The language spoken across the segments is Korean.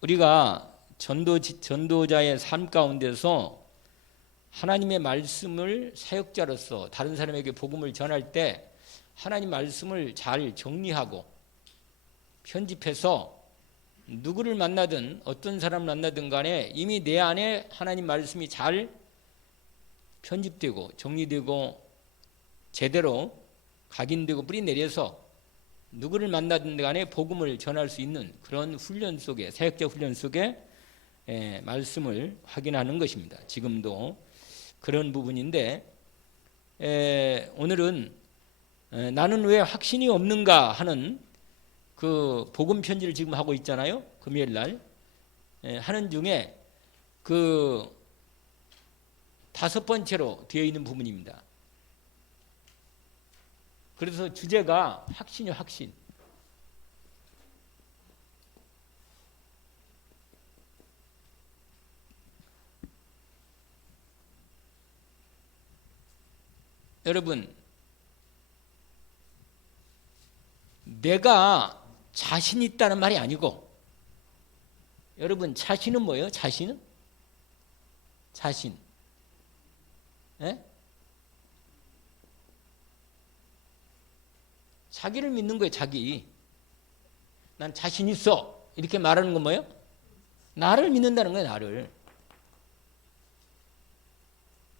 우리가 전도자의 삶 가운데서 하나님의 말씀을 사역자로서 다른 사람에게 복음을 전할 때 하나님 말씀을 잘 정리하고 편집해서 누구를 만나든 어떤 사람을 만나든 간에 이미 내 안에 하나님 말씀이 잘 편집되고 정리되고 제대로 각인되고 뿌리 내려서 누구를 만나든 간에 복음을 전할 수 있는 그런 훈련 속에, 사역자 훈련 속에 말씀을 확인하는 것입니다. 지금도 그런 부분인데, 오늘은 나는 왜 확신이 없는가 하는 그 복음 편지를 지금 하고 있잖아요. 금요일 날 하는 중에 그 5번째로 되어 있는 부분입니다. 그래서 주제가 확신이요, 확신. 여러분, 내가 자신 있다는 말이 아니고, 여러분 자신은 뭐예요? 자신은? 자신. 예? 자기를 믿는 거예요. 자기. 난 자신 있어. 이렇게 말하는 건 뭐예요? 나를 믿는다는 거예요. 나를.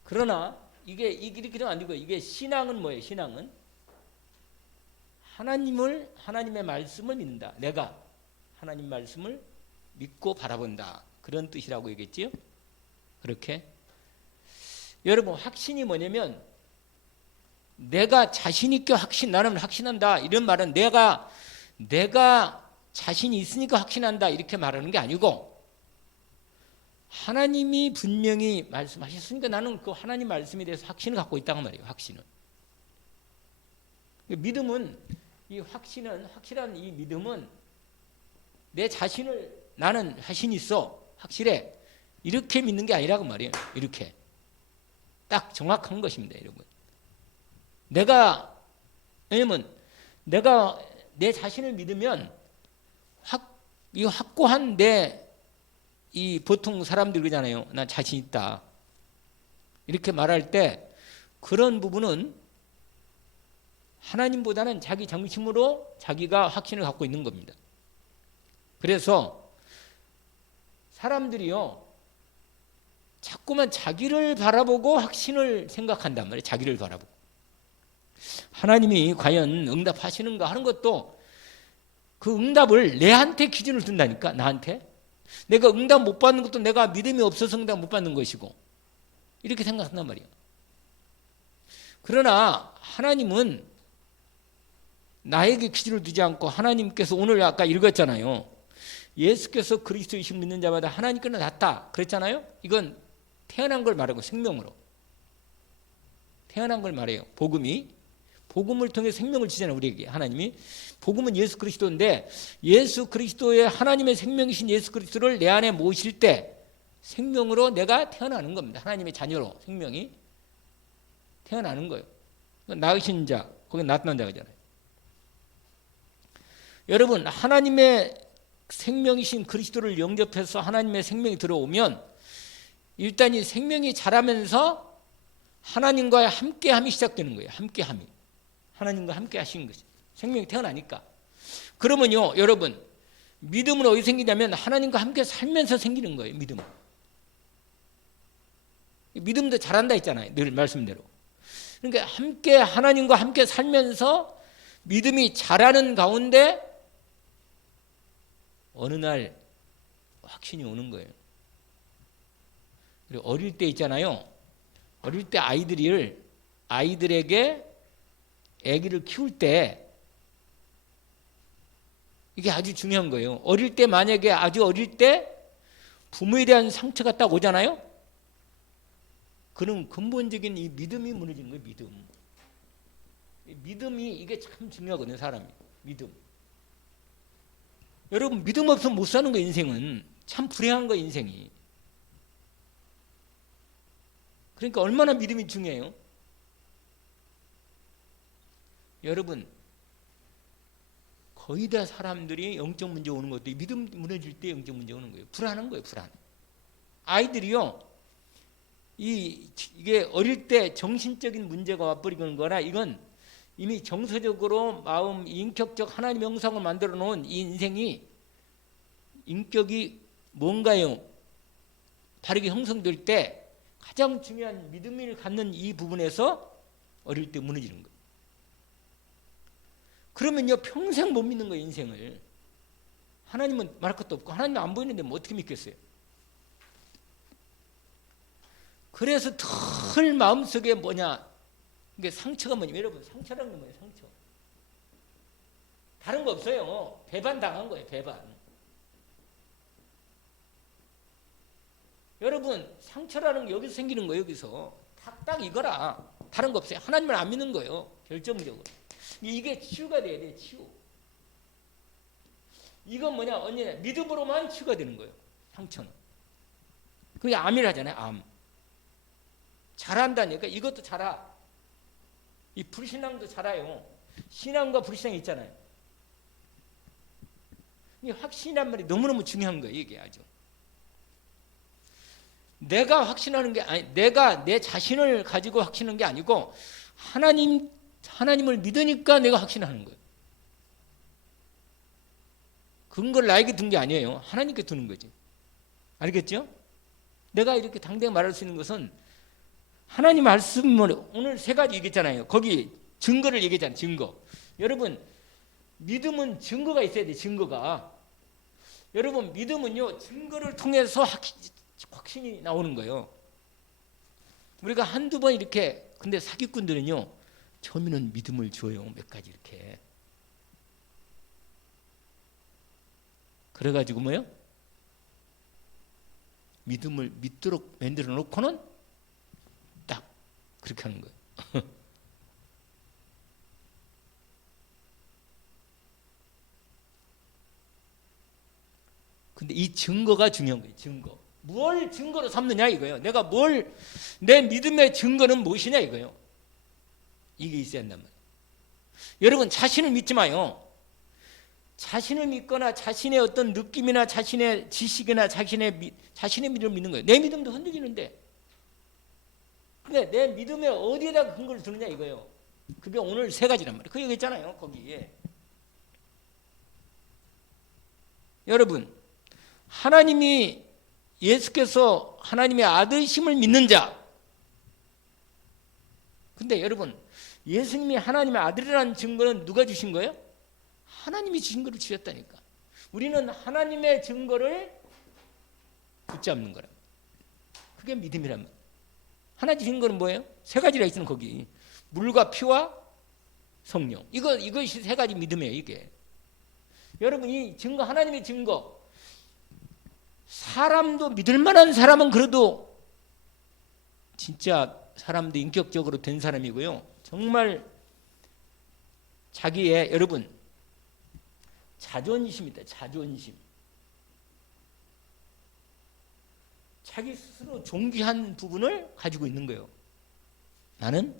그러나 이게 이렇게는 아니고, 이게 신앙은 뭐예요? 신앙은 하나님의 말씀을 믿는다. 내가 하나님 말씀을 믿고 바라본다. 그런 뜻이라고 얘기했지요. 그렇게 여러분, 확신이 뭐냐면 내가 자신 있게 나는 확신한다. 이런 말은 내가 자신이 있으니까 확신한다. 이렇게 말하는 게 아니고, 하나님이 분명히 말씀하셨으니까 나는 그 하나님 말씀에 대해서 확신을 갖고 있다고 말이에요. 확신은. 믿음은, 확실한 이 믿음은 내 자신을 나는 자신 있어. 확실해. 이렇게 믿는 게 아니라고 말이에요. 이렇게. 딱 정확한 것입니다, 여러분. 왜냐면 내가 내 자신을 믿으면 이 확고한 이 보통 사람들 그러잖아요. 나 자신 있다. 이렇게 말할 때 그런 부분은 하나님보다는 자기 중심으로 자기가 확신을 갖고 있는 겁니다. 그래서 사람들이요, 자꾸만 자기를 바라보고 확신을 생각한단 말이에요. 자기를 바라보고. 하나님이 과연 응답하시는가 하는 것도 그 응답을 내한테 기준을 둔다니까. 나한테. 내가 응답 못 받는 것도 내가 믿음이 없어서 응답 못 받는 것이고, 이렇게 생각한단 말이에요. 그러나 하나님은 나에게 기준을 두지 않고, 하나님께서 오늘 아까 읽었잖아요. 예수께서 그리스도이신 믿는 자마다 하나님께는 낫다 그랬잖아요. 이건 태어난 걸 말하고, 생명으로 태어난 걸 말해요. 복음을 통해 생명을 주잖아요. 우리에게 하나님이. 복음은 예수 그리스도인데, 예수 그리스도의 하나님의 생명이신 예수 그리스도를 내 안에 모실 때 생명으로 내가 태어나는 겁니다. 하나님의 자녀로 생명이 태어나는 거예요. 낳으신 자, 거기 나타난 자잖아요. 여러분, 하나님의 생명이신 그리스도를 영접해서 하나님의 생명이 들어오면 일단 이 생명이 자라면서 하나님과의 함께함이 시작되는 거예요. 함께함이. 하나님과 함께 하시는 것이. 생명이 태어나니까. 그러면요, 여러분, 믿음은 어디 생기냐면 하나님과 함께 살면서 생기는 거예요. 믿음도 자란다 했잖아요. 늘 말씀대로. 그러니까 하나님과 함께 살면서 믿음이 자라는 가운데 어느 날 확신이 오는 거예요. 그리고 어릴 때 있잖아요. 어릴 때 아이들에게 아기를 키울 때 이게 아주 중요한 거예요. 어릴 때 만약에 아주 어릴 때 부모에 대한 상처가 딱 오잖아요. 그런 근본적인 이 믿음이 무너지는 거예요. 믿음이 이게 참 중요하거든요. 사람이. 믿음. 여러분, 믿음 없으면 못 사는 거. 인생은 참 불행한 거. 인생이. 그러니까 얼마나 믿음이 중요해요. 여러분, 거의 다 사람들이 영적 문제 오는 것도 믿음 무너질 때 영적 문제 오는 거예요. 불안한 거예요. 불안. 아이들이요. 이게 어릴 때 정신적인 문제가 와버리는 거라 이건 이미 정서적으로 마음 인격적 하나님 형상을 만들어 놓은 이 인생이 인격이 뭔가요? 바르게 형성될 때 가장 중요한 믿음을 갖는 이 부분에서 어릴 때 무너지는 거예요. 그러면요 평생 못 믿는 거예요. 인생을. 하나님은 말할 것도 없고 하나님 안 보이는데 뭐 어떻게 믿겠어요? 그래서 덜 마음속에 뭐냐 이게 상처가 뭐냐면 여러분 상처라는 게 뭐예요? 상처. 다른 거 없어요. 배반 당한 거예요. 배반. 여러분 상처라는 게 여기서 생기는 거예요. 여기서 딱 이거라. 다른 거 없어요. 하나님을 안 믿는 거예요. 결정적으로. 이게 치유가 돼야 돼. 치유. 이건 뭐냐 언니냐 믿음으로만 치유가 되는 거예요. 상처는. 그게 암이라잖아요. 암. 잘한다니까 이것도 잘하. 이 불신앙도 잘해요. 신앙과 불신앙이 있잖아요. 이 확신이란 말이 너무너무 중요한 거예요. 이게 아주. 내가 확신하는 게 아니, 내가 내 자신을 가지고 확신하는 게 아니고 하나님을 믿으니까 내가 확신하는 거예요. 근거를 나에게 둔 게 아니에요. 하나님께 두는 거지. 알겠죠? 내가 이렇게 당당히 말할 수 있는 것은 하나님 말씀을 오늘 세 가지 얘기했잖아요. 거기 증거를 얘기했잖아요. 증거. 여러분 믿음은 증거가 있어야 돼. 증거가. 여러분 믿음은요 증거를 통해서 확신이 나오는 거예요. 우리가 한두 번 이렇게 근데 사기꾼들은요 처음에는 믿음을 줘요. 몇 가지 이렇게. 그래가지고 뭐요? 믿음을 믿도록 만들어 놓고는 딱 그렇게 하는 거예요. 근데 이 증거가 중요한 거예요. 증거. 뭘 증거로 삼느냐 이거예요. 내가 내 믿음의 증거는 무엇이냐 이거예요. 이게 있어야 한단 말이에요. 여러분 자신을 믿지 마요. 자신을 믿거나 자신의 어떤 느낌이나 자신의 지식이나 자신의 믿음을 믿는 거예요. 내 믿음도 흔들리는데. 근데 내 믿음에 어디에다가 근거를 두느냐 이거예요. 그게 오늘 세 가지란 말이에요. 그 얘기 있잖아요. 거기에. 여러분 하나님이 예수께서 하나님의 아들심을 믿는 자. 근데 여러분 예수님이 하나님의 아들이라는 증거는 누가 주신 거예요? 하나님이 증거를 주셨다니까. 우리는 하나님의 증거를 붙잡는 거라. 그게 믿음이란 말이에요. 하나님 증거는 뭐예요? 세 가지가 있으면 거기 물과 피와 성령. 이것이 세 가지 믿음이에요. 이게. 여러분 이 증거 하나님의 증거. 사람도 믿을 만한 사람은 그래도 진짜 사람도 인격적으로 된 사람이고요. 정말 자기의 여러분 자존심이다. 자존심. 자기 스스로 존귀한 부분을 가지고 있는 거예요. 나는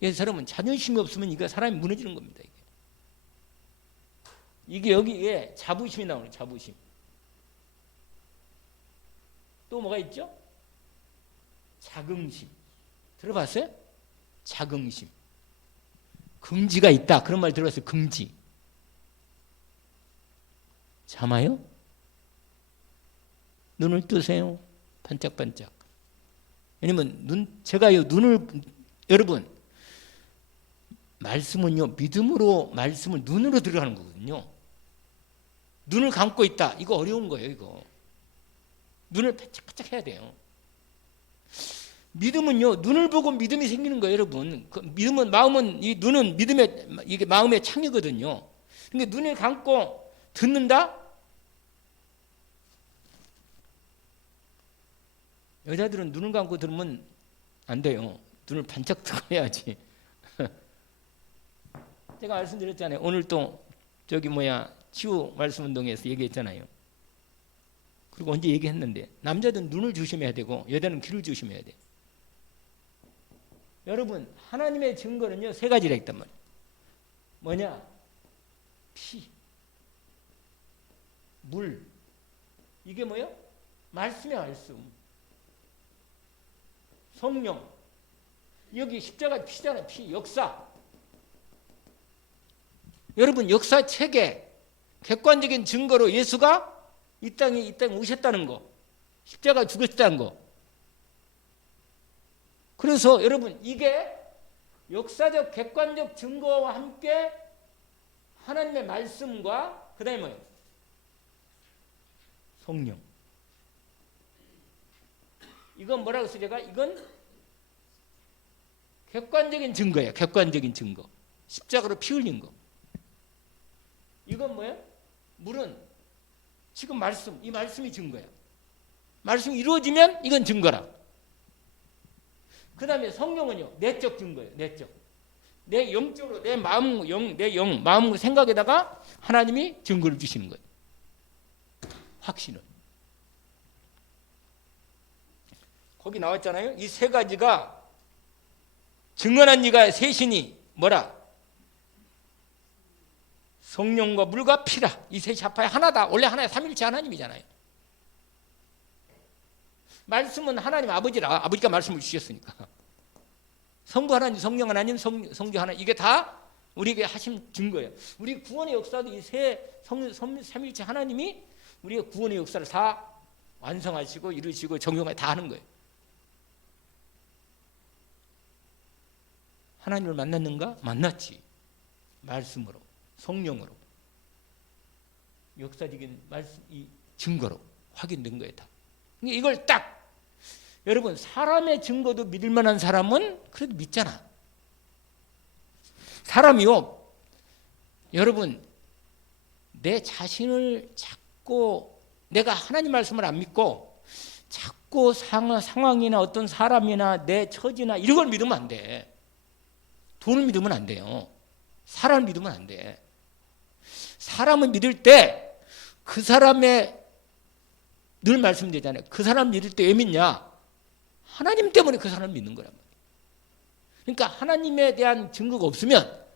이 사람은 자존심이 없으면 이거 사람이 무너지는 겁니다. 이게 여기에 자부심이 나오는 자부심. 또 뭐가 있죠? 자긍심. 들어봤어요? 자긍심. 긍지가 있다. 그런 말 들어봤어요? 긍지. 참아요? 눈을 뜨세요. 반짝반짝. 왜냐면 제가요 눈을 여러분 말씀은요 믿음으로 말씀을 눈으로 들어가는 거거든요. 눈을 감고 있다. 이거 어려운 거예요. 이거. 눈을 바짝바짝 해야 돼요. 믿음은요 눈을 보고 믿음이 생기는 거예요. 여러분. 믿음은 마음은 이 눈은 믿음의 이게 마음의 창이거든요. 그러니까 눈을 감고 듣는다? 여자들은 눈을 감고 들으면 안 돼요. 눈을 반짝 뜨고 해야지. 제가 말씀드렸잖아요. 오늘 또 치유 말씀운동에서 얘기했잖아요. 그리고 언제 얘기했는데 남자들은 눈을 조심해야 되고 여자는 귀를 조심해야 돼. 여러분 하나님의 증거는요 세 가지가 있단 말이에요. 뭐냐? 피, 물. 이게 뭐예요? 말씀이야, 말씀. 성령. 여기 십자가 피잖아요. 피, 역사. 여러분, 역사 체계, 객관적인 증거로 예수가 이 땅에 오셨다는 거, 십자가 죽으셨다는 거. 그래서 여러분, 이게 역사적 객관적 증거와 함께 하나님의 말씀과 그 다음에 뭐예요? 성령. 이건 뭐라고 했어요? 제가 이건 객관적인 증거예요. 객관적인 증거. 십자가로 피 흘린 거. 이건 뭐예요? 물은 지금 말씀, 이 말씀이 증거야. 말씀이 이루어지면 이건 증거라. 그 다음에 성령은요, 내적 증거예요. 내적. 내 영적으로, 내 마음, 마음 생각에다가 하나님이 증거를 주시는 거예요. 확신은. 거기 나왔잖아요. 이 세 가지가 증언한 이가 셋이니 뭐라? 성령과 물과 피라. 이 셋이 합하여 하나다. 원래 하나의 삼일체 하나님이잖아요. 말씀은 하나님 아버지라. 아버지가 말씀을 주셨으니까. 성부 하나님, 성령 하나님, 성교 하나님. 이게 다 우리에게 하신 증거예요. 우리 구원의 역사도 이 세 삼일체 하나님이 우리의 구원의 역사를 다 완성하시고 이루시고 정형하게 다 하는 거예요. 하나님을 만났는가? 만났지. 말씀으로, 성령으로, 역사적인 말씀, 이 증거로 확인된 거예요. 다. 이걸 딱 여러분, 사람의 증거도 믿을 만한 사람은 그래도 믿잖아. 사람이요, 여러분, 내 자신을 자꾸 내가 하나님 말씀을 안 믿고 자꾸 상황이나 어떤 사람이나 내 처지나 이런 걸 믿으면 안 돼. 돈을 믿으면 안 돼요. 사람을 믿으면 안 돼. 사람을 믿을 때 그 사람의 늘 말씀드리잖아요. 그 사람 믿을 때 왜 믿냐? 하나님 때문에 그 사람을 믿는 거란 말이에요. 그러니까 하나님에 대한 증거가 없으면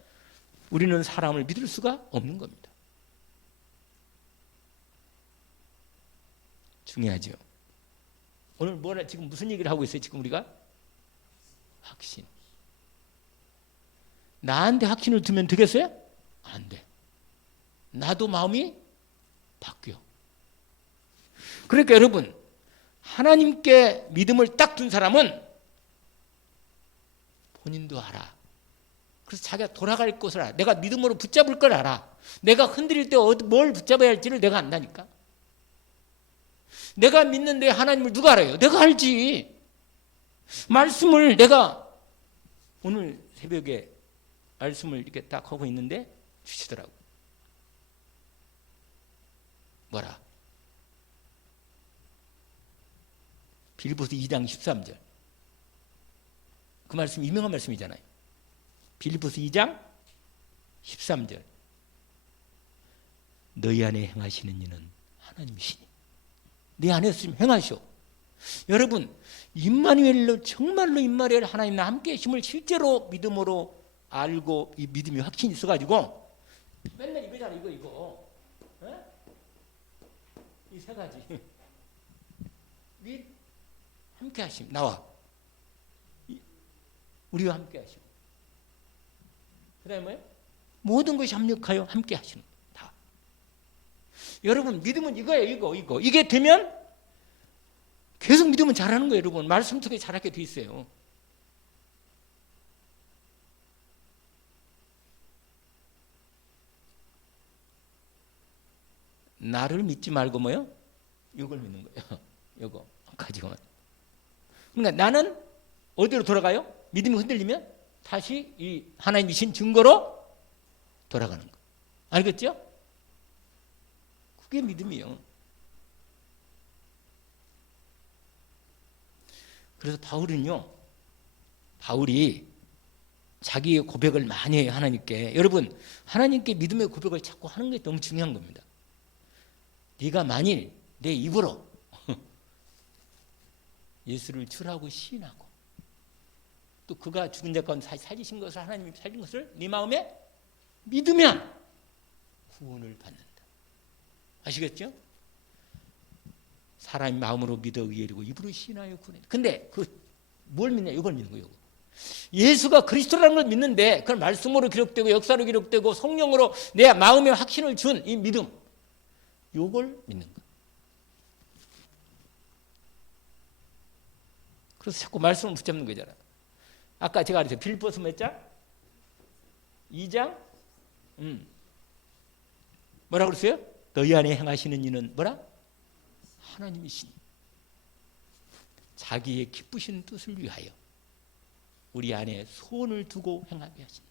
우리는 사람을 믿을 수가 없는 겁니다. 중요하죠. 오늘 지금 무슨 얘기를 하고 있어요? 지금 우리가 확신. 나한테 확신을 두면 되겠어요? 안 돼. 나도 마음이 바뀌어. 그러니까 여러분, 하나님께 믿음을 딱 둔 사람은 본인도 알아. 그래서 자기가 돌아갈 곳을 알아. 내가 믿음으로 붙잡을 걸 알아. 내가 흔들릴 때 뭘 붙잡아야 할지를 내가 안다니까. 내가 믿는데 하나님을 누가 알아요? 내가 알지. 말씀을 내가 오늘 새벽에 말씀을 이렇게 딱 하고 있는데 주시더라고. 뭐라? 빌립보서 2장 13절. 그 말씀 유명한 말씀이잖아요. 빌립보서 2장 13절. 너희 안에 행하시는 이는 하나님이시니. 내 안에 있으면 행하시오. 여러분, 임마누엘로 정말로 임마누엘 하나님과 함께 계심을 실제로 믿음으로 알고 이 믿음이 확신이 있어가지고 맨날 이거잖아. 이거. 이 세 가지. 함께 하심. 나와. 우리와 함께 하심. 그 다음에 뭐예요? 모든 것이 합력하여 함께 하시는 거예요. 다. 여러분, 믿음은 이거예요. 이거. 이게 되면 계속 믿으면 잘하는 거예요. 여러분. 말씀 속에 잘하게 돼 있어요. 나를 믿지 말고 뭐요? 이걸 믿는 거예요. 이거 가지고만. 그러니까 나는 어디로 돌아가요? 믿음이 흔들리면 다시 이 하나님이 신 증거로 돌아가는 거. 알겠죠? 그게 믿음이에요. 그래서 바울이 자기의 고백을 많이 해요. 하나님께. 여러분, 하나님께 믿음의 고백을 자꾸 하는 게 너무 중요한 겁니다. 네가 만일 내 입으로 예수를 주라고 시인하고 또 그가 죽은 자 가운데 살리신 것을 하나님이 살린 것을 네 마음에 믿으면 구원을 받는다. 아시겠죠? 사람이 마음으로 믿어 의에 이르고 입으로 신하여 구원한다. 근데 뭘 믿냐? 이걸 믿는 거예요. 예수가 그리스도라는 걸 믿는데 그걸 말씀으로 기록되고 역사로 기록되고 성령으로 내 마음에 확신을 준 이 믿음, 이걸 믿는 거예요. 그래서 자꾸 말씀을 붙잡는 거잖아. 아까 제가 그랬어요. 빌립보서 몇 장? 2장? 뭐라 그랬어요? 너희 안에 행하시는 이는 뭐라? 하나님이시니 자기의 기쁘신 뜻을 위하여 우리 안에 소원을 두고 행하게 하시니.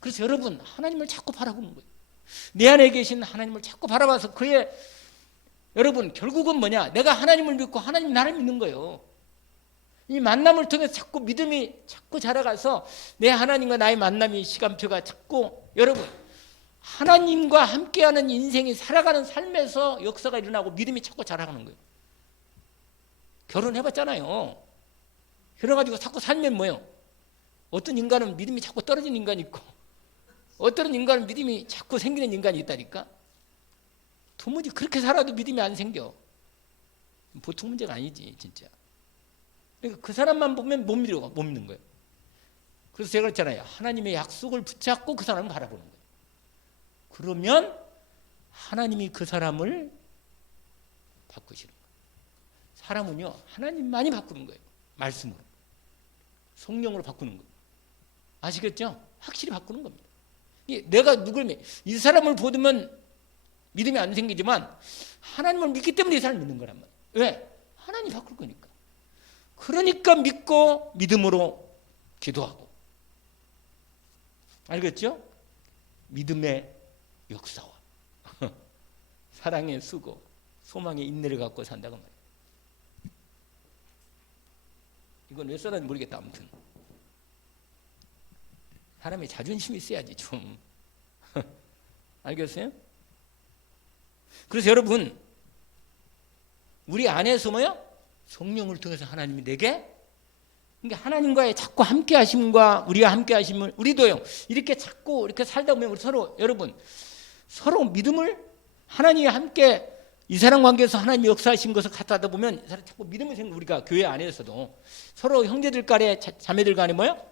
그래서 여러분 하나님을 자꾸 바라보는 거예요. 내 안에 계신 하나님을 자꾸 바라봐서 그의 여러분 결국은 뭐냐? 내가 하나님을 믿고 하나님 나를 믿는 거예요. 이 만남을 통해서 자꾸 믿음이 자꾸 자라가서 내 하나님과 나의 만남이 시간표가 자꾸 여러분 하나님과 함께하는 인생이 살아가는 삶에서 역사가 일어나고 믿음이 자꾸 자라가는 거예요. 결혼해봤잖아요. 그래가지고 자꾸 살면 뭐예요? 어떤 인간은 믿음이 자꾸 떨어지는 인간이 있고 어떤 인간은 믿음이 자꾸 생기는 인간이 있다니까. 도무지 그렇게 살아도 믿음이 안 생겨. 보통 문제가 아니지 진짜. 그러니까 그 사람만 보면 못 믿는 거예요. 그래서 제가 그랬잖아요. 하나님의 약속을 붙잡고 그 사람을 바라보는 거예요. 그러면 하나님이 그 사람을 바꾸시는 거예요. 사람은요 하나님만이 바꾸는 거예요. 말씀으로 성령으로 바꾸는 거예요. 아시겠죠? 확실히 바꾸는 겁니다. 내가 누굴 이 사람을 보면 믿음이 안 생기지만 하나님을 믿기 때문에 이 사람을 믿는 거란 말이에요. 왜? 하나님이 바꿀 거니까. 그러니까 믿고 믿음으로 기도하고. 알겠죠? 믿음의 역사와 사랑의 수고, 소망의 인내를 갖고 산다고 말이에요. 이건 왜 써놨는지 모르겠다. 아무튼 사람의 자존심이 있어야지 좀. 알겠어요? 그래서 여러분 우리 안에서 뭐요? 성령을 통해서 하나님이 내게 그러니까 하나님과의 자꾸 함께 하심과 우리와 함께 하심을 우리도요 이렇게 자꾸 이렇게 살다 보면 우리 서로 여러분 서로 믿음을 하나님이 함께 이 사람 관계에서 하나님이 역사하신 것을 갖다 하다 보면 자꾸 믿음이 생겨. 우리가 교회 안에서도 서로 형제들 간에 자매들 간에 뭐요?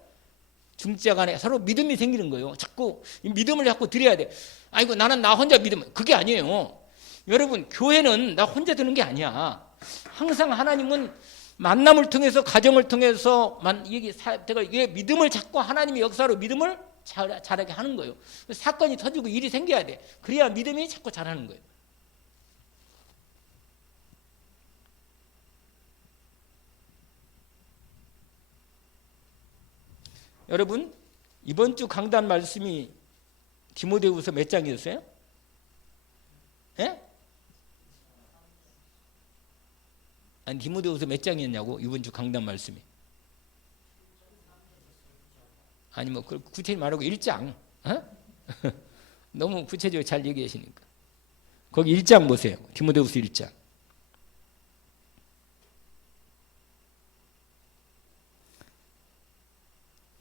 중자 간에 서로 믿음이 생기는 거예요. 자꾸 이 믿음을 자꾸 드려야 돼. 아이고 나는 나 혼자 믿음. 그게 아니에요. 여러분 교회는 나 혼자 드는 게 아니야. 항상 하나님은 만남을 통해서 가정을 통해서 이게 믿음을 자꾸 하나님의 역사로 믿음을 자라게 하는 거예요. 사건이 터지고 일이 생겨야 돼. 그래야 믿음이 자꾸 자라는 거예요. 여러분 이번 주 강단 말씀이 디모데후서 몇 장이었어요? 예? 아니 디모데후서 몇 장이었냐고 이번 주 강단 말씀이. 아니 뭐 구체적으로 말하고 1장. 어? 너무 구체적으로 잘 얘기하시니까. 거기 1장 보세요. 디모데후서 1장.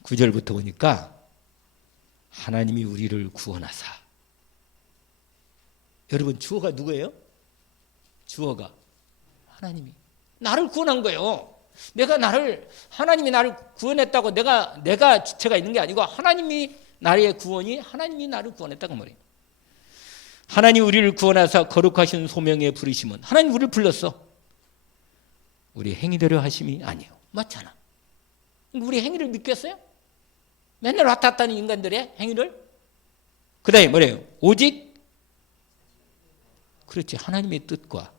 9절부터 보니까 하나님이 우리를 구원하사. 여러분 주어가 누구예요? 주어가 하나님이 나를 구원한 거예요. 하나님이 나를 구원했다고 내가 주체가 있는 게 아니고 하나님이 나의 구원이 하나님이 나를 구원했다고 말이에요. 하나님 우리를 구원하사 거룩하신 소명에 부르심은 하나님 우리를 불렀어. 우리 행위대로 하심이 아니에요. 맞잖아. 우리 행위를 믿겠어요? 맨날 왔다 갔다 하는 인간들의 행위를? 그 다음에 뭐래요? 오직 그렇지 하나님의 뜻과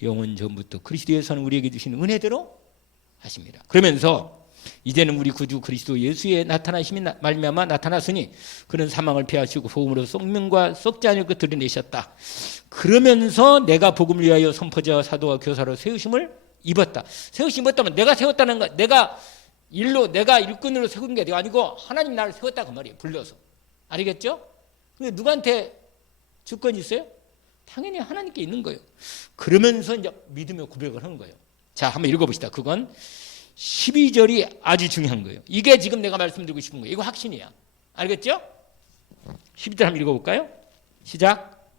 영원 전부터 그리스도에서는 우리에게 주신 은혜대로 하십니다. 그러면서 이제는 우리 구주 그리스도 예수의 나타나심이 말미암아 나타났으니 그런 사망을 피하시고 복음으로 성명과 썩지 않을 것 드러내셨다. 그러면서 내가 복음을 위하여 선포자와 사도와 교사로 세우심을 입었다. 세우심 입었다면 내가 세웠다는 거, 내가 일꾼으로 세운 게 아니고 하나님 나를 세웠다 그 말이에요. 불러서. 알겠죠? 근데 누구한테 주권이 있어요? 당연히 하나님께 있는 거예요. 그러면서 이제 믿음의 고백을 하는 거예요. 자, 한번 읽어봅시다. 그건 12절이 아주 중요한 거예요. 이게 지금 내가 말씀드리고 싶은 거예요. 이거 확신이야. 알겠죠? 12절 한번 읽어볼까요? 시작.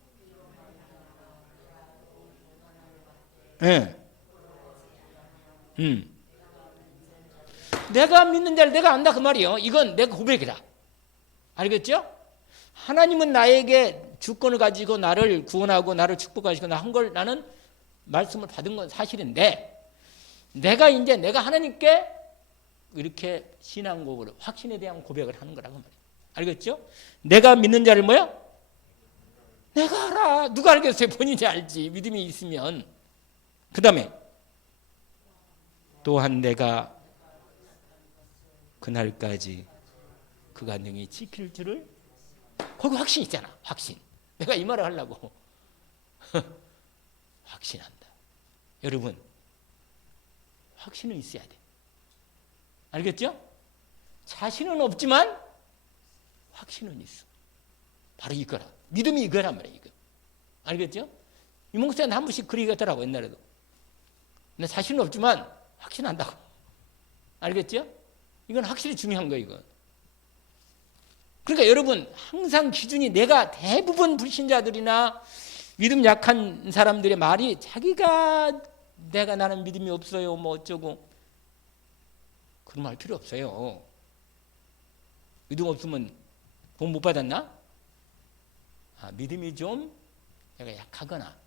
예. 내가 믿는 자를 내가 안다 그 말이에요. 이건 내 고백이다. 알겠죠? 하나님은 나에게 주권을 가지고 나를 구원하고 나를 축복하시고 한 걸 나는 말씀을 받은 건 사실인데 내가 하나님께 이렇게 신앙 고백을 확신에 대한 고백을 하는 거라고 말이에요. 알겠죠? 내가 믿는 자를 뭐야? 내가 알아. 누가 알겠어요? 본인이 알지. 믿음이 있으면. 그 다음에 또한 내가 그날까지 그가 능히 지킬 줄을 거기 확신 있잖아. 확신. 내가 이 말을 하려고 확신한다. 여러분 확신은 있어야 돼. 알겠죠? 자신은 없지만 확신은 있어. 바로 이거라. 믿음이 이거란 말이야. 이거. 알겠죠? 이몽수한테 한 번씩 그리 얘기하더라고 옛날에도. 나 자신은 없지만 확신한다고. 알겠죠? 이건 확실히 중요한 거예요. 이건. 그러니까 여러분 항상 기준이 내가 대부분 불신자들이나 믿음 약한 사람들의 말이 자기가 내가 나는 믿음이 없어요 뭐 어쩌고 그런 말 필요 없어요. 믿음 없으면 복 못 받았나? 믿음이 좀 내가 약하거나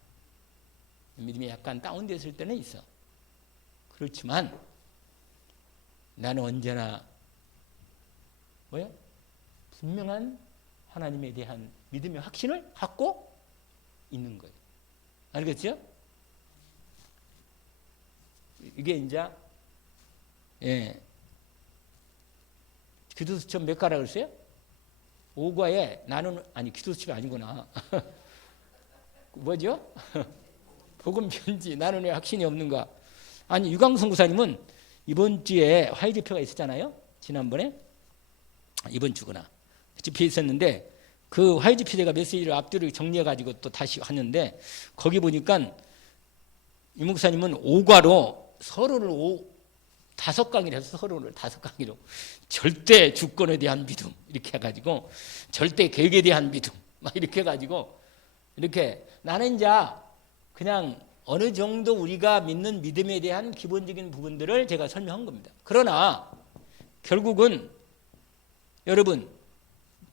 믿음이 약간 다운됐을 때는 있어. 그렇지만 나는 언제나 뭐야? 분명한 하나님에 대한 믿음의 확신을 갖고 있는 거예요. 알겠죠? 이게 이제 기도수첩 몇 가라 그랬어요? 5과에 나는 기도수첩이 아니구나. 뭐죠? 복음 편지 나는 왜 확신이 없는가? 유광성 구사님은 이번 주에 화해 집회가 있었잖아요. 지난번에 이번 주구나. 집회 있었는데 그 화해 집회 제가 메시지를 앞뒤로 정리해 가지고 또 다시 하는데 거기 보니까 이 목사님은 5과로 서로를 5강이라 해서 서로를 5강이로 절대 주권에 대한 믿음 이렇게 해가지고 절대 계획에 대한 믿음 막 이렇게 해가지고 이렇게 나는 이제 그냥 어느 정도 우리가 믿는 믿음에 대한 기본적인 부분들을 제가 설명한 겁니다. 그러나 결국은 여러분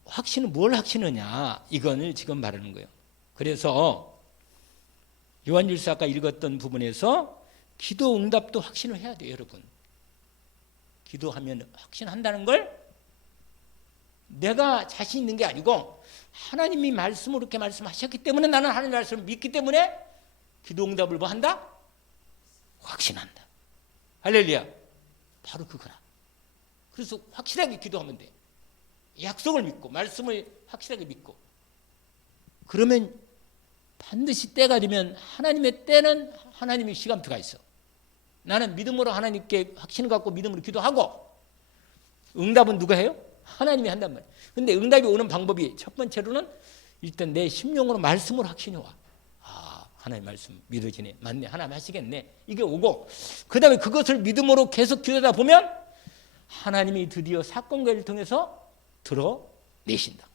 확신은 뭘 확신하냐 이건을 지금 말하는 거예요. 그래서 요한일서 아까 읽었던 부분에서 기도 응답도 확신을 해야 돼요. 여러분 기도하면 확신한다는 걸 내가 자신 있는 게 아니고 하나님이 말씀으로 이렇게 말씀하셨기 때문에 나는 하나님 말씀을 믿기 때문에 기도 응답을 뭐 한다? 확신한다. 할렐루야. 바로 그거라. 그래서 확실하게 기도하면 돼. 약속을 믿고 말씀을 확실하게 믿고 그러면 반드시 때가 되면 하나님의 때는 하나님의 시간표가 있어. 나는 믿음으로 하나님께 확신을 갖고 믿음으로 기도하고 응답은 누가 해요? 하나님이 한단 말이에요. 근데 응답이 오는 방법이 첫 번째로는 일단 내 심령으로 말씀으로 확신이 와. 하나님 말씀 믿어지네. 맞네. 하나님 하시겠네. 이게 오고 그 다음에 그것을 믿음으로 계속 기도하다 보면 하나님이 드디어 사건과를 통해서 드러내신다.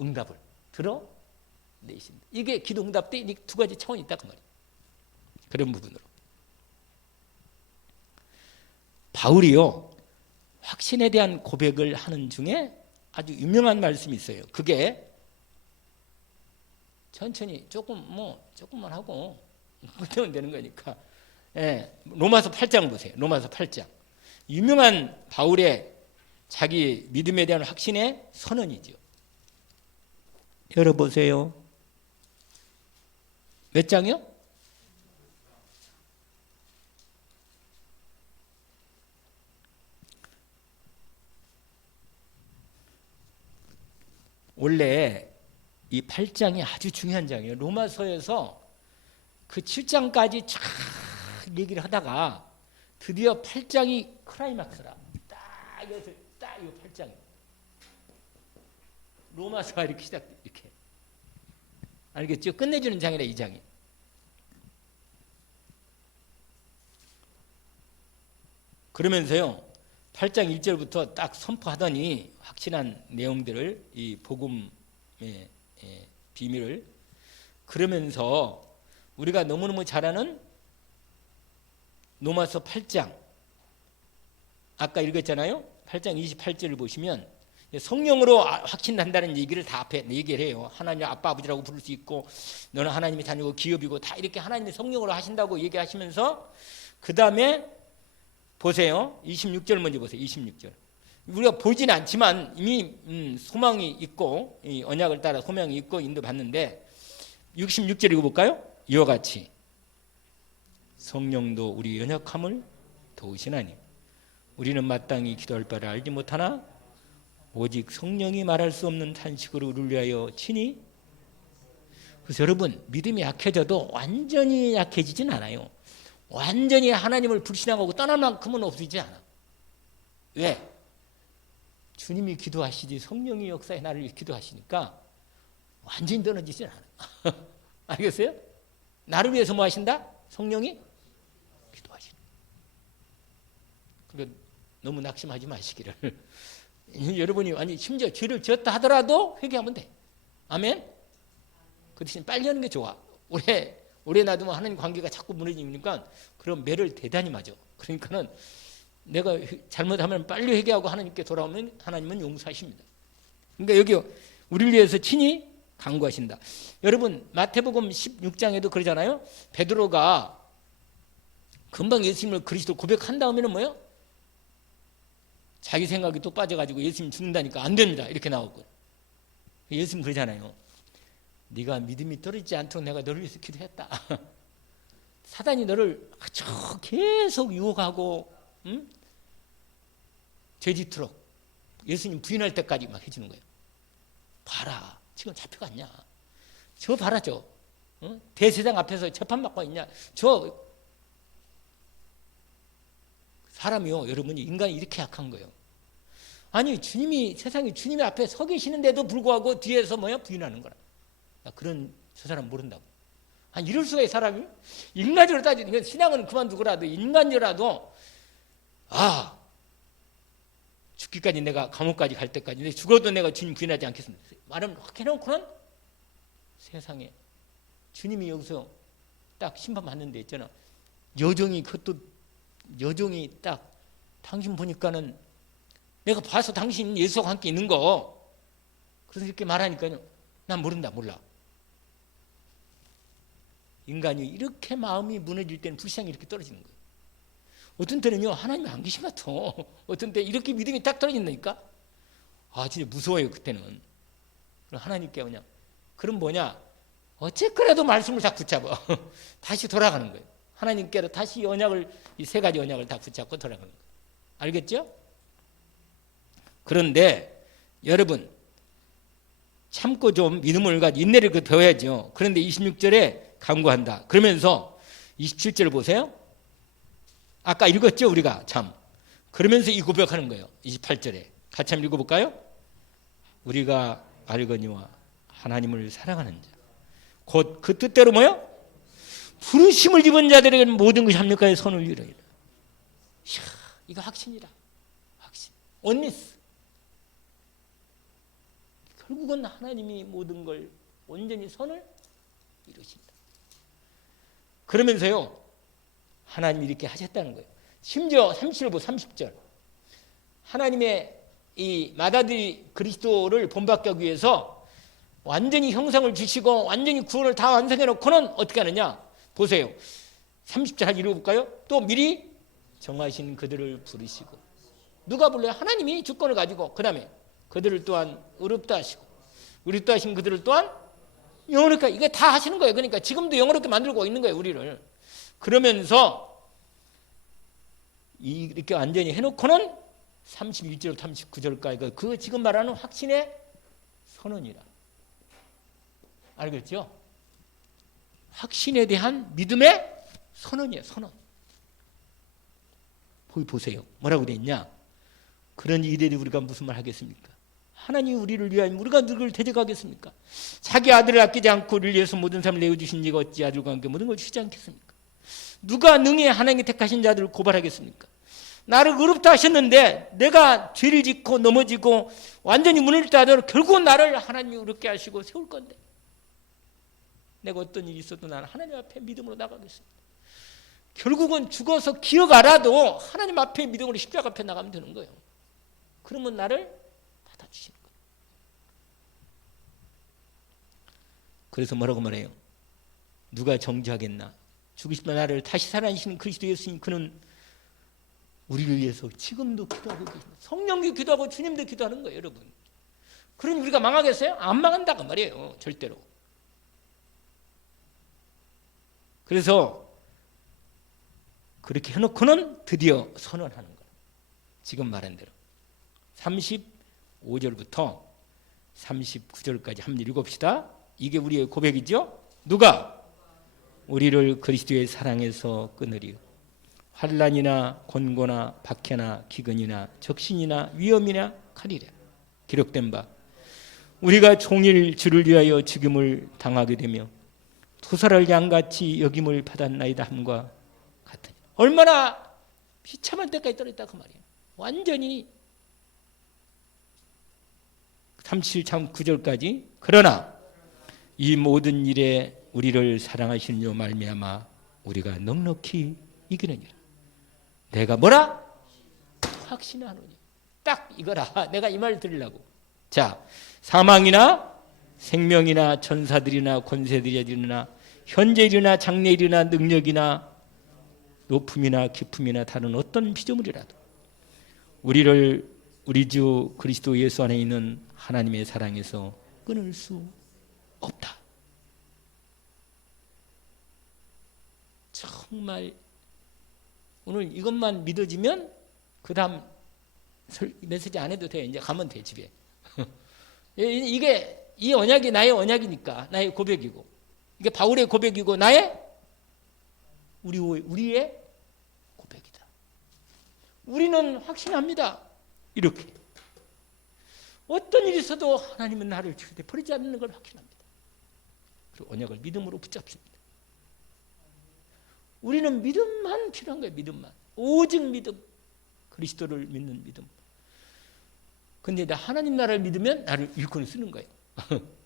응답을 드러내신다. 이게 기도 응답 때 이 두 가지 차원이 있다 그 말이에요. 그런 부분으로 바울이요 확신에 대한 고백을 하는 중에 아주 유명한 말씀이 있어요. 그게 천천히 조금만 하고 그때면 되는 거니까 로마서 8장 보세요. 로마서 8장 유명한 바울의 자기 믿음에 대한 확신의 선언이죠. 열어보세요. 몇 장이요? 원래 이 8장이 아주 중요한 장이에요. 로마서에서 그 7장까지 쫙 얘기를 하다가 드디어 8장이 클라이막스라. 딱 여기서 딱 이 8장이. 로마서가 이렇게 시작돼. 이렇게. 알겠죠? 끝내주는 장이라 이 장이. 그러면서요. 8장 1절부터 딱 선포하더니 확신한 내용들을 이 복음 비밀을. 그러면서 우리가 너무너무 잘 아는 로마서 8장 아까 읽었잖아요. 8장 28절을 보시면 성령으로 확신한다는 얘기를 다 앞에 얘기를 해요. 하나님 아빠 아버지라고 부를 수 있고 너는 하나님의 자녀고 기업이고 다 이렇게 하나님의 성령으로 하신다고 얘기하시면서 그 다음에 보세요. 26절 먼저 보세요. 26절. 우리가 보지는 않지만 이미 소망이 있고 이 언약을 따라 소망이 있고 인도받는데 66절 읽어볼까요? 이와 같이 성령도 우리 연약함을 도우시나니 우리는 마땅히 기도할 바를 알지 못하나 오직 성령이 말할 수 없는 탄식으로 우리를 위하여 친히. 그래서 여러분 믿음이 약해져도 완전히 약해지진 않아요. 완전히 하나님을 불신하고 떠날 만큼은 없어지지 않아. 왜? 주님이 기도하시지 성령이 역사에 나를 기도하시니까 완전히 떨어지진 않아. 알겠어요? 나를 위해서 뭐 하신다? 성령이 기도하시는. 그러니까 너무 낙심하지 마시기를. 여러분이 아니 심지어 죄를 지었다 하더라도 회개하면 돼. 아멘. 그 대신 빨리 하는 게 좋아. 오래 놔두면 하나님 관계가 자꾸 무너지니까 그럼 매를 대단히 맞아. 그러니까는 내가 잘못하면 빨리 회개하고 하나님께 돌아오면 하나님은 용서하십니다. 그러니까 여기 우리를 위해서 친히 간구하신다. 여러분 마태복음 16장에도 그러잖아요. 베드로가 금방 예수님을 그리스도 고백한 다음에는 뭐예요? 자기 생각이 또 빠져가지고 예수님 죽는다니까 안 됩니다. 이렇게 나오고 예수님 그러잖아요. 네가 믿음이 떨어지지 않도록 내가 너를 위해서 기도했다. 사단이 너를 아주 계속 유혹하고 죄짓도록 예수님 부인할 때까지 막 해주는 거예요. 봐라 지금 잡혀갔냐. 저 봐라 저 대제사장 앞에서 재판받고 있냐. 저 사람이요 여러분이 인간이 이렇게 약한 거예요. 아니 주님이 세상에 주님의 앞에 서 계시는데도 불구하고 뒤에서 뭐야 부인하는 거라. 그런 저 사람 모른다고. 아니 이럴 수가 있어 사람이. 인간적으로 따지면 신앙은 그만두고라도 인간적으로라도 죽기까지 내가 감옥까지 갈 때까지 죽어도 내가 주님 부인하지 않겠습니다. 말은 확 해놓고는 세상에 주님이 여기서 딱 심판 받는 데 있잖아. 여종이 그것도 여종이 딱 당신 보니까는 내가 봐서 당신 예수와 함께 있는 거 그래서 이렇게 말하니까요. 난 모른다 몰라. 인간이 이렇게 마음이 무너질 때는 불쌍히 이렇게 떨어지는 거예요. 어떤 때는요 하나님이 안 계신 것 같아. 어떤 때 이렇게 믿음이 딱 떨어진다니까. 진짜 무서워요 그때는. 그럼 하나님께 그냥 그럼 뭐냐 어쨌거라도 말씀을 다 붙잡아. 다시 돌아가는 거예요. 하나님께로 다시 언약을 이 세 가지 언약을 다 붙잡고 돌아가는 거예요. 알겠죠? 그런데 여러분 참고 좀 믿음을 가지고 인내를 배워야죠. 그런데 26절에 간구한다. 그러면서 27절을 보세요. 아까 읽었죠 우리가 참. 그러면서 이 고백하는 거예요. 28절에 같이 한번 읽어볼까요? 우리가 알거니와 하나님을 사랑하는 자 곧 그 뜻대로 뭐요? 부르심을 입은 자들에게는 모든 것이 합력하여 선을 이루리라. 이거 확신이라. 확신. 원리스. 결국은 하나님이 모든 걸 온전히 선을 이루신다. 그러면서요 하나님이 이렇게 하셨다는 거예요. 심지어 30절 하나님의 이 맏아들이 그리스도를 본받기 하기 위해서 완전히 형상을 주시고 완전히 구원을 다 완성해 놓고는 어떻게 하느냐 보세요. 30절 읽어볼까요? 또 미리 정하신 그들을 부르시고 누가 불러요? 하나님이 주권을 가지고 그 다음에 그들을 또한 의롭다 하시고 의롭다 하신 그들을 또한 영원하게 이게 다 하시는 거예요. 그러니까 지금도 영원하게 만들고 있는 거예요 우리를. 그러면서 이렇게 완전히 해놓고는 31절 39절까지 그 지금 말하는 확신의 선언이라. 알겠죠? 확신에 대한 믿음의 선언이에요. 선언. 보세요. 뭐라고 돼 있냐? 그런 일에 우리가 무슨 말 하겠습니까? 하나님이 우리를 위하여 우리가 누구를 대적하겠습니까? 자기 아들을 아끼지 않고 우리를 위해서 모든 삶을 내어주신 이가 어찌 아들과 함께 모든 걸 주시지 않겠습니까? 누가 능히 하나님이 택하신 자들을 고발하겠습니까? 나를 의롭다 하셨는데 내가 죄를 짓고 넘어지고 완전히 무너졌다 하더라도 결국은 나를 하나님이 의롭게 하시고 세울 건데 내가 어떤 일이 있어도 나는 하나님 앞에 믿음으로 나가겠습니다. 결국은 죽어서 기억 알아도 하나님 앞에 믿음으로 십자가 앞에 나가면 되는 거예요. 그러면 나를 받아주시는 거예요. 그래서 뭐라고 말해요? 누가 정죄하겠나? 죽으시면 나를 다시 살아나시는 그리스도 예수님, 그는 우리를 위해서 지금도 기도하고 계십니다. 성령도 기도하고 주님도 기도하는 거예요, 여러분. 그러니 우리가 망하겠어요? 안 망한다고 말이에요, 절대로. 그래서 그렇게 해놓고는 드디어 선언하는 거예요. 지금 말한 대로 35절부터 39절까지 한번 읽어봅시다. 이게 우리의 고백이죠. 누가? 우리를 그리스도의 사랑에서 끊으리요. 환난이나 곤고나 박해나 기근이나 적신이나 위험이나 칼이라 기록된 바 우리가 종일 주를 위하여 죽임을 당하게 되며 토사를 양같이 여김을 받았나이다 함과 같으니 얼마나 비참한 때까지 떨어졌다 그 말이에요. 완전히 37장 9절까지 그러나 이 모든 일에 우리를 사랑하시는 요 말미암아 우리가 넉넉히 이기느니라. 내가 뭐라? 확신하노니. 딱 이거라. 내가 이 말 드리려고. 자, 사망이나 생명이나 전사들이나 권세들이나 현재일이나 장래일이나 능력이나 높음이나 깊음이나 다른 어떤 피조물이라도 우리를 우리 주 그리스도 예수 안에 있는 하나님의 사랑에서 끊을 수 없다. 정말 오늘 이것만 믿어지면 그 다음 메시지 안 해도 돼. 이제 가면 돼 집에. 이게 이 언약이 나의 언약이니까 나의 고백이고 이게 바울의 고백이고 나의 우리의 고백이다. 우리는 확신합니다. 이렇게 어떤 일이 있어도 하나님은 나를 절대 버리지 않는 걸 확신합니다. 그리고 언약을 믿음으로 붙잡습니다. 우리는 믿음만 필요한 거예요. 믿음만. 오직 믿음. 그리스도를 믿는 믿음. 근데 나 하나님 나라를 믿으면 나를 일꾼을 쓰는 거예요.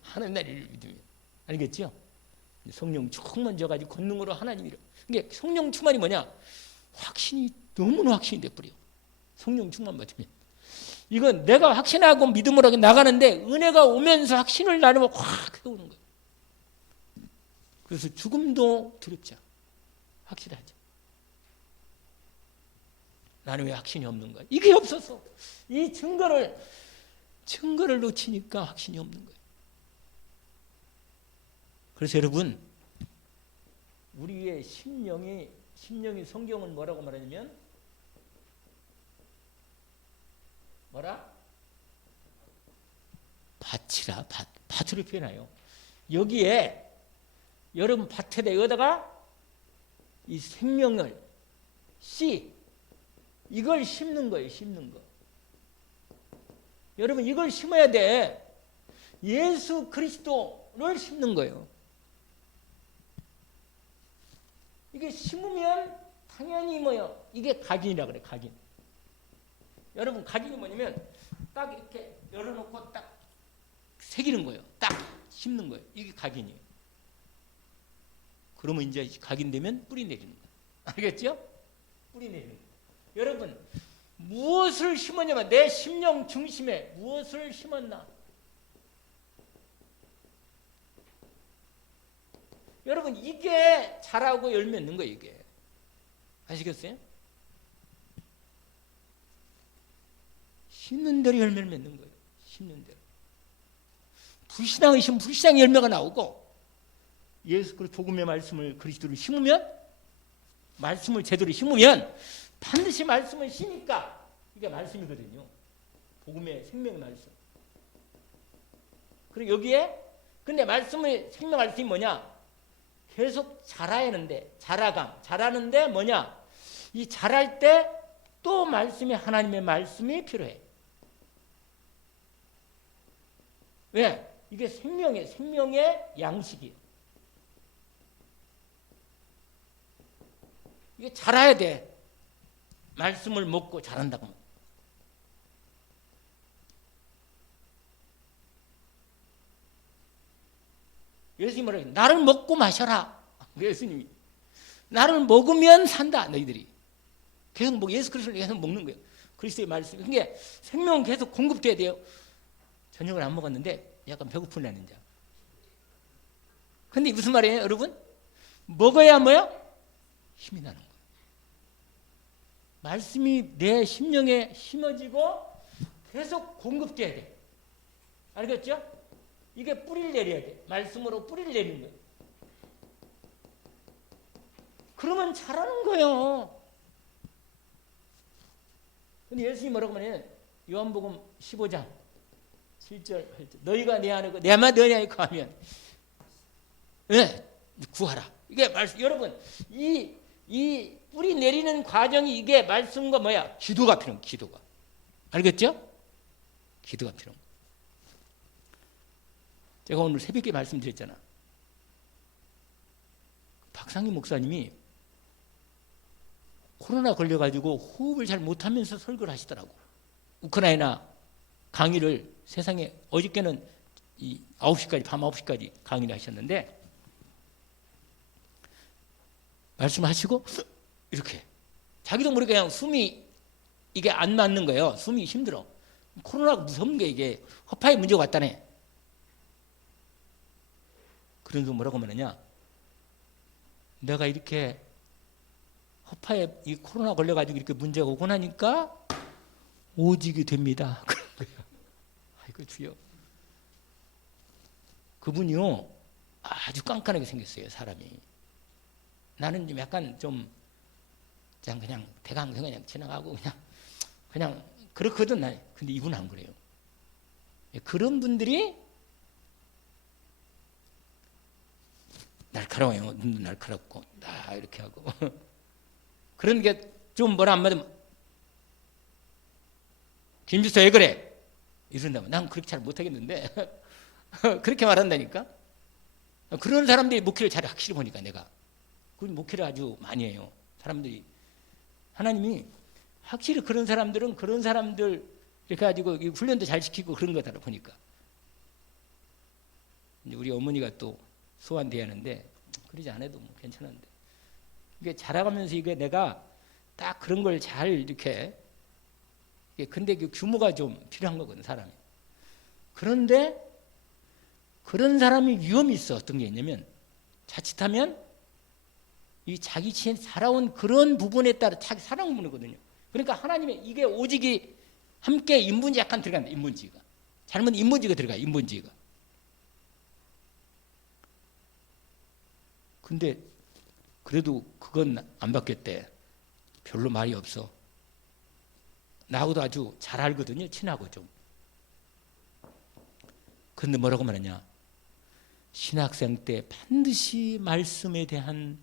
하나님 나라를 믿으면. 알겠죠? 성령 충만 져가지고 권능으로 하나님이라. 이게 성령 충만이 뭐냐? 확신이 너무나 확신이 돼버려. 성령 충만 받으면. 이건 내가 확신하고 믿음으로 나가는데 은혜가 오면서 확신을 나누면 확 세우는 거예요. 그래서 죽음도 두렵지 않아. 확실하죠. 나는 왜 확신이 없는 거야? 이게 없어서 이 증거를 놓치니까 확신이 없는 거예요. 그래서 여러분 우리의 심령이 성경은 뭐라고 말하냐면 뭐라? 밭이라 밭으로 표현해요. 여기에 여러분 밭에다 여기다가 이 생명을 씨 이걸 심는 거예요. 심는 거. 여러분 이걸 심어야 돼. 예수 그리스도를 심는 거예요. 이게 심으면 당연히 뭐요? 이게 각인이라 그래. 각인. 여러분 각인이 뭐냐면 딱 이렇게 열어놓고 딱 새기는 거예요. 딱 심는 거예요. 이게 각인이에요. 그러면 이제 각인되면 뿌리 내리는 거예요. 알겠죠? 뿌리 내리는 거예요. 여러분 무엇을 심었냐면 내 심령 중심에 무엇을 심었나? 여러분 이게 자라고 열매 맺는 거예요. 이게 아시겠어요? 심는 대로 열매를 맺는 거예요. 심는 대로. 불신앙의 심 불신앙의 열매가 나오고 예수 그리스도 복음의 말씀을 그리스도를 심으면 말씀을 제대로 심으면 반드시 말씀을 심으니까 이게 말씀이거든요. 복음의 생명의 말씀. 그리고 여기에 근데 말씀의 생명 말씀이 뭐냐? 계속 자라야 하는데 자라는데 뭐냐? 이 자랄 때 또 말씀이 하나님의 말씀이 필요해. 왜? 이게 생명의 양식이에요. 이게 자라야 돼. 말씀을 먹고 자란다고. 예수님이 뭐라고 해요? 나를 먹고 마셔라. 예수님이 나를 먹으면 산다. 너희들이 계속 예수 그리스도를 계속 먹는 거예요. 그리스도의 말씀. 그게 생명은 계속 공급돼야 돼요. 저녁을 안 먹었는데 약간 배고프려는 자. 근데 무슨 말이에요, 여러분? 먹어야 뭐야? 힘이 나는 거예요. 말씀이 내 심령에 심어지고 계속 공급돼야 돼. 알겠죠? 이게 뿌리를 내려야 돼. 말씀으로 뿌리를 내리는 거예요. 그러면 자라는 거예요. 근데 예수님이 뭐라고 하냐면 요한복음 15장 7절 8절 너희가 내 안에 내가 너희 안에 거하면 구하라. 이게 말씀. 여러분 이 뿌리 내리는 과정이 이게 말씀과 뭐야? 기도가 필요한 거야. 기도가. 알겠죠? 기도가 필요한 거야. 제가 오늘 새벽에 말씀드렸잖아. 박상희 목사님이 코로나 걸려가지고 호흡을 잘 못하면서 설교를 하시더라고. 우크라이나 강의를 세상에 어저께는 이 9시까지 밤 9시까지 강의를 하셨는데 말씀하시고 이렇게 자기도 모르게 그냥 숨이 이게 안 맞는 거예요. 숨이 힘들어. 코로나가 무서운 게 이게 허파에 문제가 왔다네. 그래서 뭐라고 말하냐? 내가 이렇게 허파에 이 코로나 걸려가지고 이렇게 문제가 오고 나니까 오직이 됩니다. 그런 거야. 아이고 주여. 그분이요 아주 깐깐하게 생겼어요, 사람이. 나는 좀 약간 좀 그냥 대강 그냥 지나가고 그냥 그렇거든. 나. 근데 이분은 안 그래요. 그런 분들이 날카로워요. 눈도 날카롭고 다 이렇게 하고 그런 게 좀 뭐라 안 맞으면 김주서 왜 그래? 이런다면 난 그렇게 잘 못하겠는데 그렇게 말한다니까. 그런 사람들이 목회를 잘 확실히 보니까 내가 그 목회를 아주 많이 해요. 사람들이 하나님이 확실히 그런 사람들은 그런 사람들 이렇게 가지고 훈련도 잘 시키고 그런 거다 보니까 이제 우리 어머니가 또 소환돼야 하는데 그러지 않아도 뭐 괜찮은데 이게 자라가면서 이게 내가 딱 그런 걸 잘 이렇게 근데 그 규모가 좀 필요한 거거든 사람이. 그런데 그런 사람이 위험이 있어. 어떤 게 있냐면 자칫하면 이 자기 살아온 그런 부분에 따라 자기 사랑 부분이거든요. 그러니까 하나님의 이게 오직이 함께 인본지 약간 들어간다. 인본지가 잘못 인본지가 들어가. 인본지가. 근데 그래도 그건 안 바뀌었대. 별로 말이 없어. 나하고도 아주 잘 알거든요. 친하고 좀. 그런데 뭐라고 말하냐? 신학생 때 반드시 말씀에 대한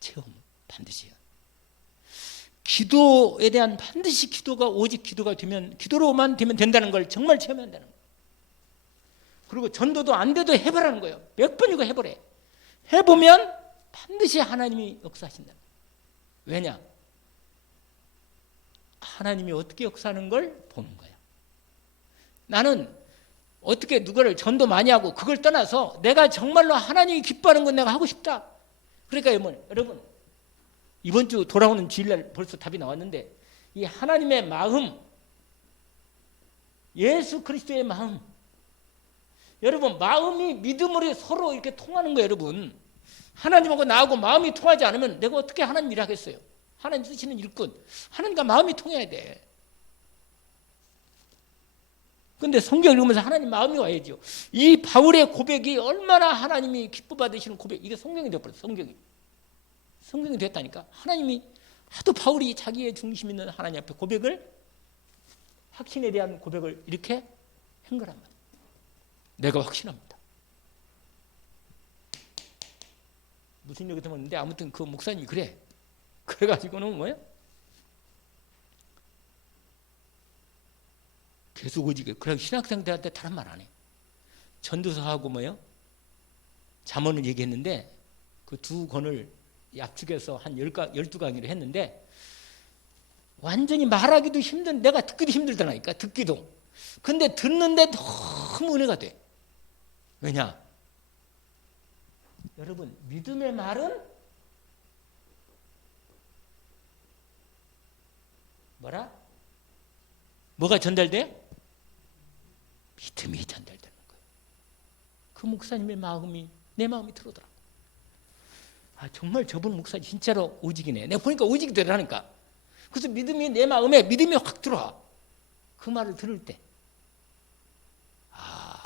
체험 반드시야. 기도에 대한 반드시 기도가 오직 기도가 되면 기도로만 되면 된다는 걸 정말 체험한다는 거예요. 그리고 전도도 안 돼도 해보라는 거예요. 몇 번이고 해보래. 해보면 반드시 하나님이 역사하신다. 왜냐? 하나님이 어떻게 역사하는 걸 보는 거야. 나는 어떻게 누구를 전도 많이 하고 그걸 떠나서 내가 정말로 하나님이 기뻐하는 건 내가 하고 싶다. 그러니까 여러분 이번 주 돌아오는 주일날 벌써 답이 나왔는데 이 하나님의 마음, 예수 그리스도의 마음, 여러분 마음이 믿음으로 서로 이렇게 통하는 거예요. 여러분 하나님하고 나하고 마음이 통하지 않으면 내가 어떻게 하나님 일하겠어요? 하나님 쓰시는 일꾼 하나님과 마음이 통해야 돼. 근데 성경 읽으면서 하나님 마음이 와야죠. 이 바울의 고백이 얼마나 하나님이 기뻐 받으시는 고백. 이게 성경이 되어버렸어. 성경이 됐다니까. 하나님이 하도 바울이 자기의 중심 있는 하나님 앞에 고백을 확신에 대한 고백을 이렇게 한 거란 말이에요. 내가 확신합니다. 무슨 얘기 들었는데 아무튼 그 목사님이 그래. 그래가지고는 뭐예요? 계속 오지게. 그래 신학생들한테 다른 말 안 해. 전도서하고 뭐예요? 잠언을 얘기했는데 그 두 권을 압축해서 한 12강의를 했는데 완전히 말하기도 힘든, 내가 듣기도 힘들더라니까, 듣기도. 근데 듣는데 너무 은혜가 돼. 왜냐? 여러분, 믿음의 말은 뭐라? 뭐가 전달돼? 믿음이 전달되는 거예요. 그 목사님의 마음이 내 마음이 들어오더라. 아, 정말 저분 목사 진짜로 오직이네. 내가 보니까 오직이 되라니까. 그래서 믿음이 내 마음에 믿음이 확 들어와. 그 말을 들을 때. 아,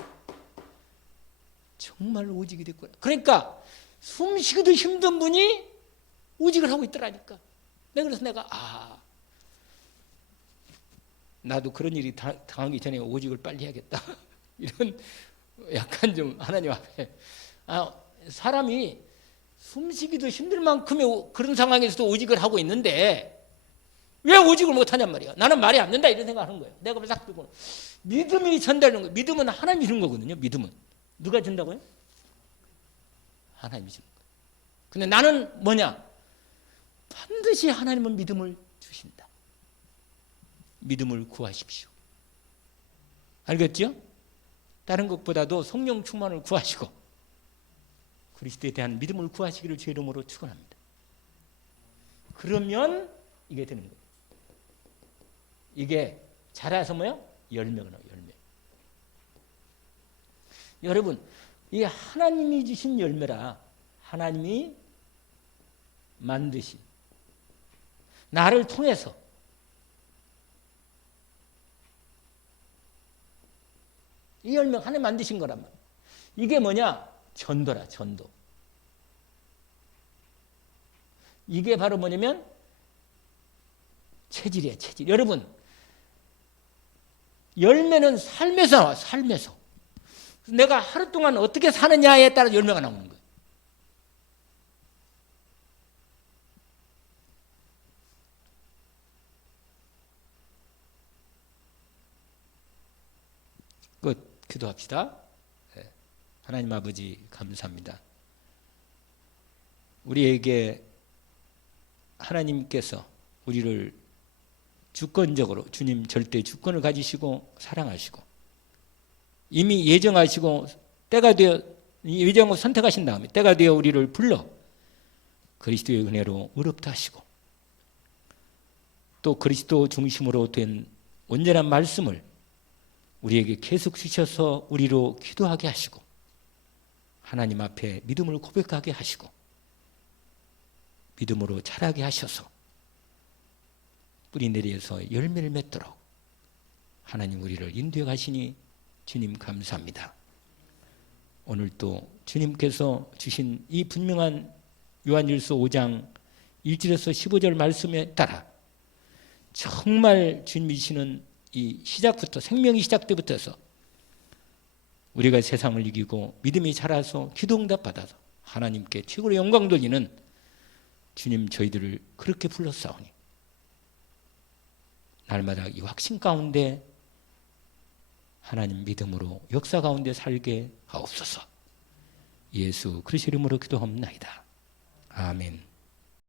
정말 오직이 됐구나. 그러니까 숨쉬기도 힘든 분이 오직을 하고 있더라니까. 그래서 내가 나도 그런 일이 당하기 전에 오직을 빨리 해야겠다. 이런 약간 좀 하나님 앞에 사람이 숨쉬기도 힘들 만큼의 그런 상황에서도 오직을 하고 있는데 왜 오직을 못하냔 말이야. 나는 말이 안 된다 이런 생각하는 거예요. 내가 딱 듣고 믿음이 전달하는 거예요. 믿음은 하나님이 주는 거거든요. 믿음은 누가 준다고요? 하나님이 주는 거예요. 근데 나는 뭐냐? 반드시 하나님은 믿음을 주신다. 믿음을 구하십시오. 알겠죠? 다른 것보다도 성령 충만을 구하시고 그리스도에 대한 믿음을 구하시기를 주의 이름으로 축원합니다. 그러면 이게 되는 거예요. 이게 자라서 뭐요? 열매가 나와요. 열매. 여러분, 이 하나님이 주신 열매라. 하나님이 만드신 나를 통해서 이 열매가 하나님 만드신 거란 말이야. 이게 뭐냐? 전도라, 전도. 이게 바로 뭐냐면 체질이야, 체질. 여러분, 열매는 삶에서 나와, 삶에서. 내가 하루 동안 어떻게 사느냐에 따라 열매가 나오는 거예요. 끝. 기도합시다. 하나님 아버지 감사합니다. 우리에게 하나님께서 우리를 주권적으로 주님 절대 주권을 가지시고 사랑하시고 이미 예정하시고 때가 되어 예정하고 선택하신 다음에 때가 되어 우리를 불러 그리스도의 은혜로 의롭다 하시고 또 그리스도 중심으로 된 온전한 말씀을 우리에게 계속 주셔서 우리로 기도하게 하시고 하나님 앞에 믿음을 고백하게 하시고 믿음으로 자라게 하셔서 뿌리 내려서 열매를 맺도록 하나님 우리를 인도해 가시니 주님 감사합니다. 오늘도 주님께서 주신 이 분명한 요한일서 5장 1절에서 15절 말씀에 따라 정말 주님이 주시는 이 시작부터 생명이 시작 때부터서 우리가 세상을 이기고 믿음이 자라서 기도응답 받아서 하나님께 최고로 영광 돌리는 주님 저희들을 그렇게 불렀사오니 날마다 이 확신 가운데 하나님 믿음으로 역사 가운데 살게 하옵소서. 예수 그리스도 이름으로 기도합나이다. 아멘.